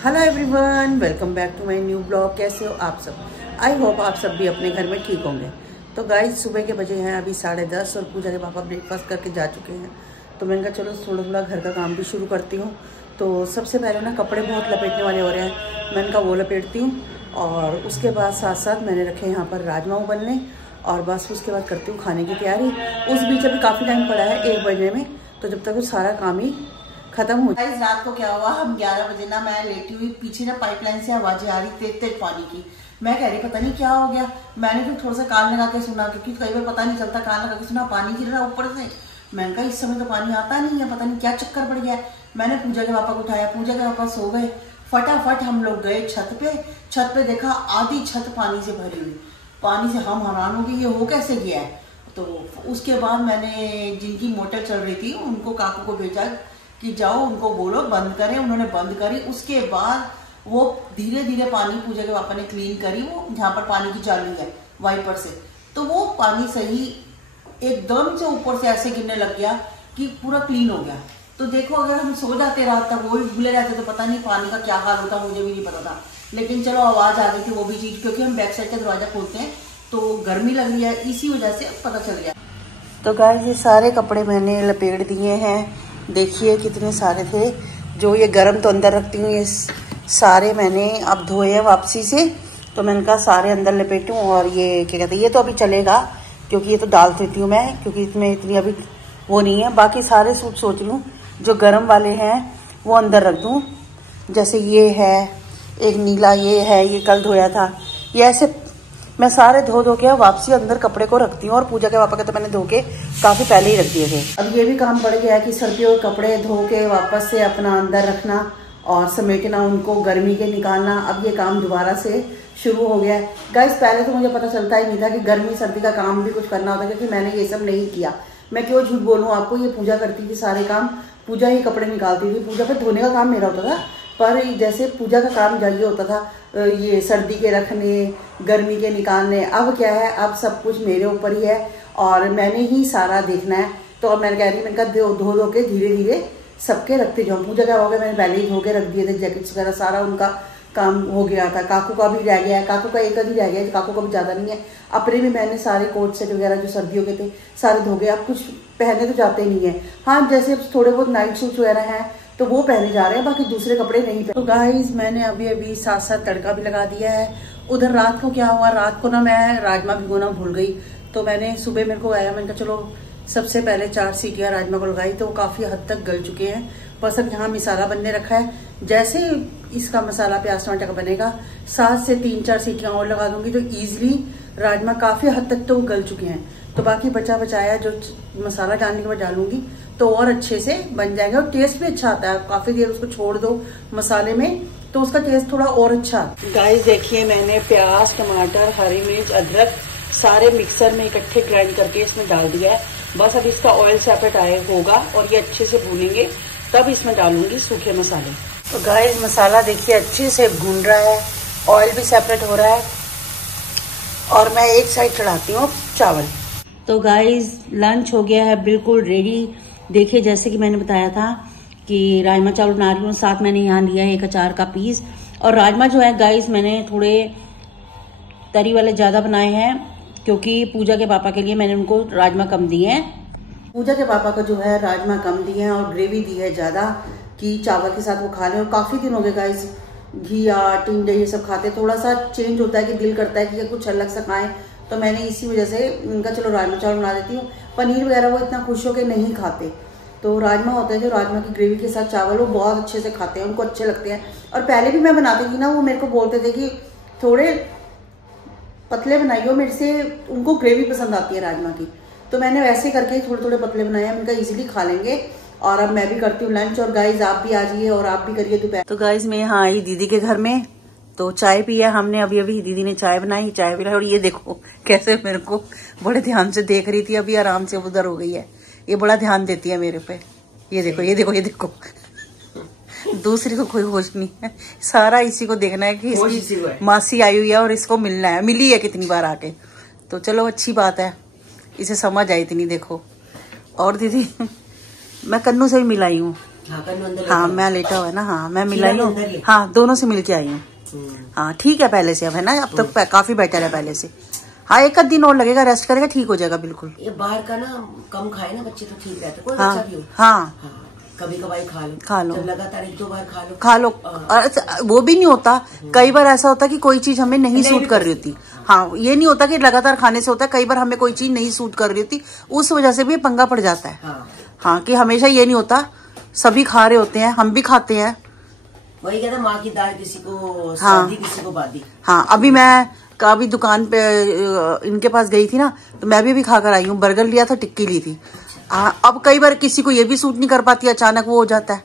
Hello everyone, welcome back to my new blog. कैसे हो आप सब? आई होप आप सब भी अपने घर में ठीक होंगे। तो गाइस, सुबह के बजे हैं अभी 10:30 और पूजा के पापा ब्रेकफास्ट करके जा चुके हैं। तो मैंने कहा चलो थोड़ा थोड़ा घर का काम भी शुरू करती हूँ। तो सबसे पहले ना कपड़े बहुत लपेटने वाले हो रहे हैं, मैंने कहा वो लपेटती हूँ। और उसके बाद साथ साथ मैंने रखे यहाँ पर राजमा उबलने और बस उसके बाद करती हूँ खाने की तैयारी। उस बीच अभी काफ़ी टाइम पड़ा है 1 बजे में, तो जब तक वो सारा काम ही खत्म हो जाए। रात को क्या हुआ, हम 11 बजे ना मैं लेटी हुई, पीछे ना पाइपलाइन से आवाजें आ रही तेज तेज पानी की। मैं कह रही पता नहीं क्या हो गया। मैंने फिर थोड़ा सा कान लगा के सुना, क्योंकि कई बार पता नहीं चलता, कान लगा के सुना पानी गिर रहा ऊपर से। मैंने कहा इस समय तो पानी आता नहीं है, पता नहीं क्या चक्कर पड़ गया। मैंने पूजा के पापा को उठाया, पूजा के पापा सो गए। फटाफट हम लोग गए छत पे देखा आधी छत पानी से भरी हुई। पानी से हम हैरान हो गए, ये हो कैसे गया है। तो उसके बाद मैंने जिनकी मोटर चल रही थी उनको, काकू को भेजा कि जाओ उनको बोलो बंद करें। उन्होंने बंद करी। उसके बाद वो धीरे धीरे पानी पूजा के पापा ने क्लीन करी, वो जहाँ पर पानी की जाली है वाइपर से। तो वो पानी सही एकदम से ऊपर से ऐसे गिरने लग गया कि पूरा क्लीन हो गया। तो देखो, अगर हम सो जाते रात तक वो भी भूले जाते तो पता नहीं पानी का क्या हाल होता, मुझे भी नहीं पता था। लेकिन चलो आवाज आ गई थी, वो भी चीज, क्योंकि हम बैक साइड का दरवाजा खोलते हैं तो गर्मी लग रही है, इसी वजह से पता चल गया। तो गाइस, ये सारे कपड़े मैंने लपेट दिए हैं। देखिए कितने सारे थे, जो ये गर्म तो अंदर रखती हूँ, ये सारे मैंने अब धोए हैं वापसी से। तो मैंने कहा सारे अंदर लपेटूं। और ये क्या कहते हैं, ये तो अभी चलेगा क्योंकि ये तो डाल देती हूँ मैं, क्योंकि इसमें इतनी अभी वो नहीं है। बाकी सारे सूट सोच रही हूँ जो गर्म वाले हैं वो अंदर रख दूँ। जैसे ये है एक नीला, ये है, ये कल धोया था। ये ऐसे मैं सारे धो के वापसी अंदर कपड़े को रखती हूँ। और पूजा के पापा के तो मैंने धो के काफी पहले ही रख दिए थे। अब ये भी काम बढ़ गया है कि सर्दियों के कपड़े धो के वापस से अपना अंदर रखना और समेटना, उनको गर्मी के निकालना। अब ये काम दोबारा से शुरू हो गया है। गाइस, पहले तो मुझे पता चलता ही नहीं था कि गर्मी सर्दी का काम भी कुछ करना होता है, क्योंकि मैंने ये सब नहीं किया। मैं क्यों झूठ बोलूँ आपको, ये पूजा करती थी सारे काम, पूजा ही कपड़े निकालती थी। पूजा पर धोने का काम मेरा होता था, पर जैसे पूजा का काम जाइए होता था, ये सर्दी के रखने, गर्मी के निकालने। अब क्या है, अब सब कुछ मेरे ऊपर ही है और मैंने ही सारा देखना है। तो अब मैंने कह रही, मैंने कहा धो के धीरे धीरे सबके रखते जाऊँ। पूजा क्या हो गया, मैंने पहले ही धो के रख दिए थे, जैकेट्स वगैरह सारा उनका काम हो गया था। काकू का भी रह गया है, काकू का एक ही रह गया है, काकू का भी ज़्यादा नहीं है। अपने भी मैंने सारे कोट सेट वगैरह जो सर्दियों के थे सारे धो गए। अब कुछ पहने तो जाते नहीं है। हाँ, जैसे थोड़े बहुत नाइट सूट वगैरह हैं तो वो पहने जा रहे हैं, बाकी दूसरे कपड़े नहीं पहने। तो गाइस, मैंने अभी साथ साथ तड़का भी लगा दिया है। उधर रात को क्या हुआ, रात को ना मैं राजमा भिगोना भूल गई। तो मैंने सुबह, मेरे को आया, मैंने कहा चलो सबसे पहले 4 सीटियां राजमा को लगाई, तो वो काफी हद तक गल चुके हैं। बस अब यहाँ मसाला बनने रखा है। जैसे इसका मसाला प्याज टमाटर का बनेगा, 7 से 3-4 सीटियां और लगा दूंगी तो इजिली राजमा काफी हद तक तो गल चुके हैं। तो बाकी बचा बचाया जो मसाला डालने के बाद डालूंगी तो और अच्छे से बन जाएगा और टेस्ट भी अच्छा आता है। काफी देर उसको छोड़ दो मसाले में तो उसका टेस्ट थोड़ा और अच्छा। गाइस देखिए, मैंने प्याज टमाटर हरी मिर्च अदरक सारे मिक्सर में इकट्ठे ग्राइंड करके इसमें डाल दिया है। बस अब इसका ऑयल सेपरेट आया होगा और ये अच्छे से भूनेंगे, तब इसमें डालूंगी सूखे मसाले। तो गाइस, मसाला देखिए अच्छे से भून रहा है, ऑयल भी सेपरेट हो रहा है और मैं एक साइड चढ़ाती हूँ चावल। तो गाइस, लंच हो गया है बिल्कुल रेडी। देखिए, जैसे कि मैंने बताया था कि राजमा चावल बना रही हूँ, साथ मैंने यहाँ लिया है एक अचार का पीस। और राजमा जो है गाइस, मैंने थोड़े तरी वाले ज्यादा बनाए हैं, क्योंकि पूजा के पापा के लिए मैंने उनको राजमा कम दिए हैं। पूजा के पापा को जो है राजमा कम दिए हैं और ग्रेवी दी है ज्यादा, कि चावल के साथ वो खा लें। और काफी दिन हो गए गाइस घिया टिंडे ये सब खाते, थोड़ा सा चेंज होता है कि दिल करता है कि कुछ अलग सा खाएं। तो मैंने इसी वजह से इनका चलो राजमा चावल बना देती हूँ। पनीर वगैरह वो इतना खुश होकर नहीं खाते, तो राजमा होता है जो राजमा की ग्रेवी के साथ चावल, वो बहुत अच्छे से खाते हैं, उनको अच्छे लगते हैं। और पहले भी मैं बनाती थी ना, वो मेरे को बोलते थे कि थोड़े पतले बनाइयो, मेरे से उनको ग्रेवी पसंद आती है राजमा की। तो मैंने वैसे करके थोड़े थोड़े पतले बनाए हैं, उनका इजीली खा लेंगे। और अब मैं भी करती हूँ लंच। और गाइज आप भी आ जाइए और आप भी करिए दोपहर। तो गाइज मैं यहाँ आई दीदी के घर में, तो चाय पिया हमने अभी दीदी ने चाय बनाई, चाय पिलाई। और ये देखो कैसे मेरे को बड़े ध्यान से देख रही थी, अभी आराम से उधर हो गई है। ये बड़ा ध्यान देती है मेरे पे। ये देखो ये देखो ये देखो, दूसरी को कोई होश नहीं है, सारा इसी को देखना है कि इसकी मासी आई हुई है और इसको मिलना है। मिली है कितनी बार आके, तो चलो अच्छी बात है, इसे समझ आई इतनी। देखो, और दीदी मैं कन्नू से भी मिलाई हूँ, हाँ मैं लेटा हुआ है ना। हाँ मैं मिलाई हूँ। हाँ दोनों से मिल के आई हूँ। हाँ ठीक है पहले से अब है ना, अब तक काफी बेटर है पहले से। हाँ एक आध दिन और लगेगा, रेस्ट करेगा ठीक हो जाएगा बिल्कुल। ये बाहर का ना कम खाए ना बच्चे तो ठीक रहता है, कोई हाँ, बच्चा भी हो। हाँ कभी कभार खा लो, जब लगातार 1-2 बार खा लो। वो भी नहीं होता, कई बार ऐसा होता है कि कोई चीज हमें नहीं सूट कर रही होती। हाँ ये नहीं होता कि लगातार खाने से होता है, कई बार हमें कोई चीज नहीं सूट कर रही होती, उस वजह से भी पंगा पड़ जाता है। हाँ कि हमेशा ये नहीं होता, सभी खा रहे होते हैं, हम भी खाते हैं। वही कहता माँ की दाल किसी को शादी किसी को बादी। हाँ अभी मैं कभी दुकान पे इनके पास गई थी ना, तो मैं भी खा कर आई हूँ। बर्गर लिया था, टिक्की ली थी। अब कई बार किसी को ये भी सूट नहीं कर पाती, अचानक वो हो जाता है,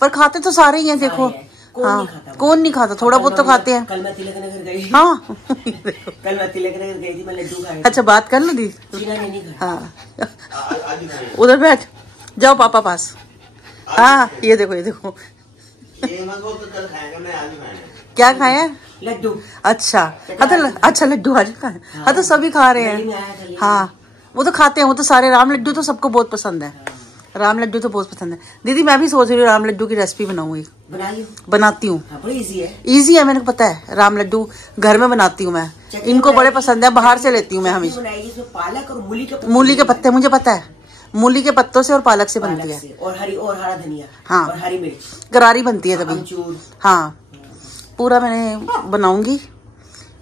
पर खाते तो सारे ही हैं देखो। हाँ कौन नहीं खाता, थोड़ा बहुत तो खाते हैं। कल मैं तिलक नगर गई। हाँ कल मैं तिलक नगर गई थी, मैं लड्डू खाए। अच्छा बात कर लो दी। हाँ उधर बैठ जाओ पापा पास। हाँ ये देखो ये देखो क्या खाया, लड्डू। अच्छा अच्छा लड्डू आज का। हाँ तो सभी खा रहे हैं। हाँ वो तो खाते हैं, वो तो सारे। राम लड्डू तो सबको बहुत पसंद है, राम लड्डू तो बहुत पसंद है। दीदी मैं भी सोच रही हूँ राम लड्डू की रेसिपी बनाऊंगी। बनाती हूँ, इजी है, मेरे को पता है। राम लड्डू घर में बनाती हूँ मैं, इनको बड़े पसंद है, बाहर से लेती हूँ मैं हमेशा। पालक और मूली के पत्ते, मुझे पता है, मूली के पत्तों से और पालक से बनती है। और हरा धनिया। हाँ और हरी मिर्च, गरारी बनती है तभी। हाँ पूरा मैंने बनाऊंगी,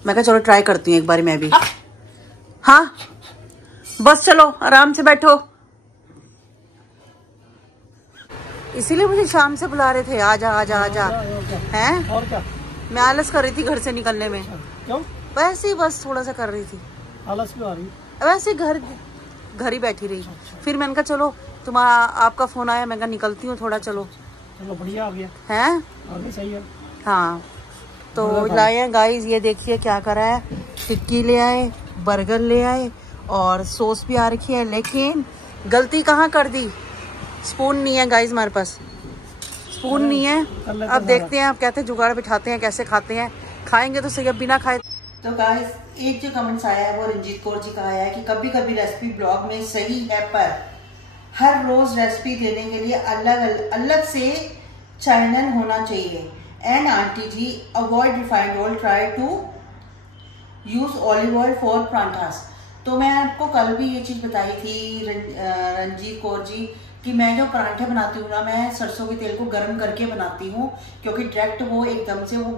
मैं कहा चलो ट्राई करती हूँ एक बार मैं भी। हाँ बस चलो आराम से बैठो, इसीलिए मुझे शाम से बुला रहे थे, आजा आजा आजा। हैं और क्या, मैं आलस कर रही थी घर से निकलने में। क्यों? वैसे ही बस थोड़ा सा कर रही थी। आलस क्यों आ रही? वैसे घर ही बैठी रही। फिर मैंने कहा चलो आपका फोन आया, मैं कहा निकलती हूँ थोड़ा। चलो बढ़िया आ गया हैं, सही है। हाँ तो लाए हैं गाइस, ये देखिए क्या करा है। टिक्की ले आए, बर्गर ले आए और सॉस भी आ रखी है, लेकिन गलती कहाँ कर दी, स्पून नहीं है गाइस हमारे पास, स्पून नहीं है। अब देखते हैं, अब कहते हैं जुगाड़ बिठाते हैं, कैसे खाते हैं, खाएंगे तो सही, अब बिना खाए। तो गाइस एक जो कमेंट्स आया है वो रंजीत कौर जी का आया है कि कभी कभी रेसिपी ब्लॉग में सही है, पर हर रोज रेसिपी देने के लिए अलग से चैनल होना चाहिए। And aunty ji avoid refined oil, try to use olive oil for parathas. तो मैं आपको कल भी ये चीज बताई थी रंजीत कौर जी कि मैं जो परांठे बनाती हूँ ना, मैं सरसों के तेल को गर्म करके बनाती हूँ, क्योंकि डायरेक्ट वो एकदम से वो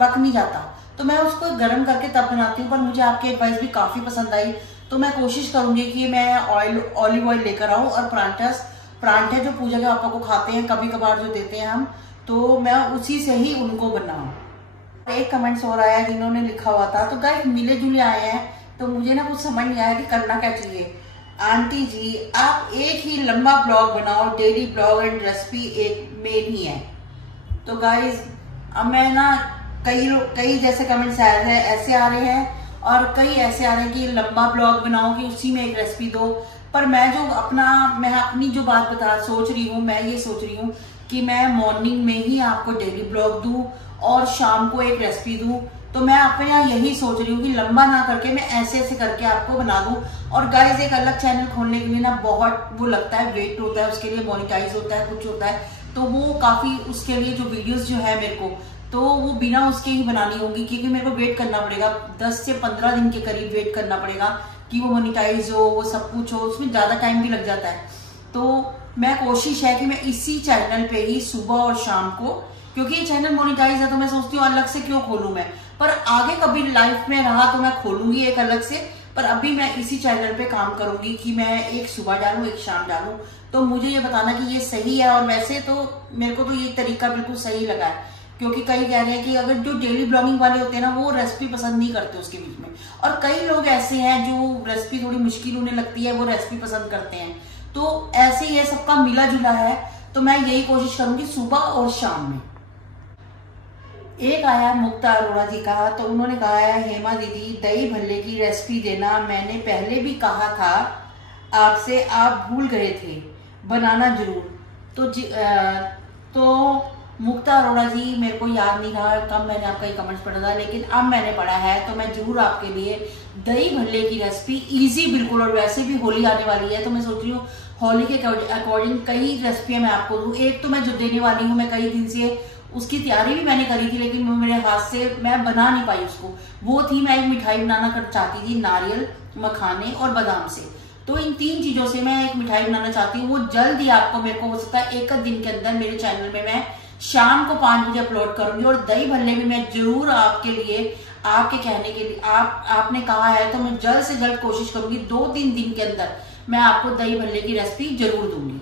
पक नहीं जाता, तो मैं उसको गर्म करके तब बनाती हूँ। पर मुझे आपकी एडवाइस भी काफी पसंद आई, तो मैं कोशिश करूंगी कि मैं ऑलिव ऑयल लेकर आऊँ और परांठे जो पूजा के पापा को खाते हैं कभी कभार जो देते हैं हम, तो मैं उसी से ही उनको बनाऊं। एक कमेंट्स और आया जिन्होंने लिखा हुआ था, तो गाइस मिले जुले आए हैं, तो मुझे ना कुछ समझ नहीं आया कि करना क्या चाहिए। आंटी जी आप एक ही लंबा ब्लॉग बनाओ, डेली ब्लॉग एंड रेसिपी एक में ही है। तो गाइस अब मैं ना कई जैसे कमेंट्स ऐसे आ रहे हैं और कई ऐसे आ रहे हैं कि लंबा ब्लॉग बनाओ कि उसी में एक रेसिपी दो। पर मैं अपनी जो बात सोच रही हूँ, मैं ये सोच रही हूँ कि मैं मॉर्निंग में ही आपको डेली ब्लॉग दूं और शाम को एक रेसिपी दूं। तो मैं अपने यहाँ यही सोच रही हूँ कि लंबा ना करके मैं ऐसे करके आपको बना दूं। और गाइस एक अलग चैनल खोलने के लिए ना बहुत वो लगता है, वेट होता है, उसके लिए मोनेटाइज होता है, कुछ होता है, तो वो काफी उसके लिए जो वीडियोस जो है मेरे को, तो वो बिना उसके ही बनानी होगी, क्योंकि मेरे को वेट करना पड़ेगा 10 से 15 दिन के करीब वेट करना पड़ेगा कि वो मोनेटाइज हो, वो सब कुछ हो, उसमें ज्यादा टाइम भी लग जाता है। तो मैं कोशिश है कि मैं इसी चैनल पे ही सुबह और शाम को, क्योंकि ये चैनल मोनेटाइज है तो मैं सोचती हूँ अलग से क्यों खोलूं मैं, पर आगे कभी लाइफ में रहा तो मैं खोलूंगी एक अलग से, पर अभी मैं इसी चैनल पे काम करूंगी कि मैं एक सुबह डालूं एक शाम डालूं। तो मुझे ये बताना कि ये सही है, और वैसे तो मेरे को तो ये तरीका बिल्कुल सही लगा है, क्योंकि कई कह रहे हैं कि अगर जो डेली ब्लॉगिंग वाले होते हैं ना वो रेसिपी पसंद नहीं करते उसके बीच में, और कई लोग ऐसे हैं जो रेसिपी थोड़ी मुश्किल उन्हें लगती है वो रेसिपी पसंद करते हैं। तो ऐसे ही है, सबका मिला जुला है, तो मैं यही कोशिश करूंगी सुबह और शाम में। एक आया मुक्ता अरोड़ा जी का, तो उन्होंने कहा है हेमा दीदी दही भल्ले की रेसिपी देना, मैंने पहले भी कहा था आपसे, आप भूल गए थे, बनाना जरूर। तो मुक्ता अरोड़ा जी मेरे को याद नहीं रहा कब मैंने आपका ये कमेंट्स पढ़ा था, लेकिन अब मैंने पढ़ा है तो मैं जरूर आपके लिए दही भल्ले की रेसिपी इजी बिल्कुल, और वैसे भी होली आने वाली है तो मैं सोच रही हूँ होली के अकॉर्डिंग कई रेसिपियां मैं आपको दूं। एक तो मैं जो देने वाली हूँ, मैं कई दिन से उसकी तैयारी भी मैंने करी थी, लेकिन मेरे हाथ से मैं बना नहीं पाई उसको। वो थी, मैं एक मिठाई बनाना चाहती थी नारियल, मखाने और बादाम से। तो इन 3 चीजों से मैं एक मिठाई बनाना चाहती हूँ। वो जल्द ही आपको, मेरे को हो सकता है 1 दिन के अंदर मेरे चैनल में मैं शाम को 5 बजे अपलोड करूंगी। और दही भल्ले भी मैं जरूर आपके लिए, आपके कहने के लिए, आपने कहा है तो मैं जल्द से जल्द कोशिश करूंगी 2-3 दिन के अंदर मैं आपको दही भल्ले की रेसिपी जरूर दूंगी।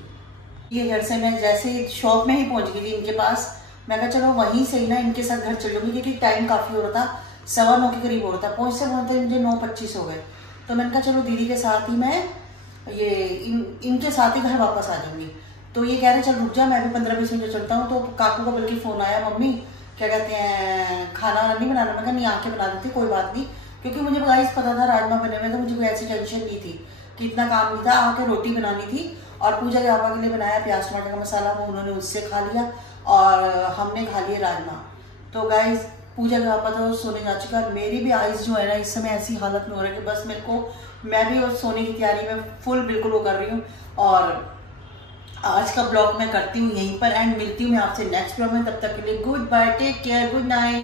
ये घर से मैं जैसे शॉप में ही पहुंच गई थी इनके पास, मैं कहा चलो वहीं से ही ना इनके साथ घर चल जाऊंगी, क्योंकि टाइम काफी हो रहा था, 9:15 के करीब हो रहा था। पहुंचते पहुंचते मुझे 9:25 हो गए। तो मैंने कहा चलो दीदी के साथ ही मैं इनके साथ ही घर वापस आ जाऊंगी। तो ये कह रहे चल रुक जा, मैं भी 15-20 मिनट चलता हूँ। तो काकू का बल्कि फोन आया, मम्मी क्या कहते हैं खाना नहीं बनाना। मैं कहा नहीं, आके बना देती, कोई बात नहीं। क्योंकि मुझे गाइस पता था राजमा बने हुए, तो मुझे कोई ऐसी टेंशन नहीं थी कि इतना काम नहीं था। आके रोटी बनानी थी और पूजा के पापा के लिए बनाया प्याज टमाटर का मसाला, वो उन्होंने उससे खा लिया और हमने खा लिया राजमा। तो गाइस पूजा के पापा तो सोने जा चुका है। मेरी भी आइज जो है ना इस समय ऐसी हालत में हो रहा है कि बस मेरे को, मैं भी सोने की तैयारी में फुल बिल्कुल वो कर रही हूँ। और आज का ब्लॉग मैं करती हूँ यहीं पर एंड। मिलती हूँ मैं आपसे नेक्स्ट ब्लॉग में। तब तक के लिए good bye, take care, good night.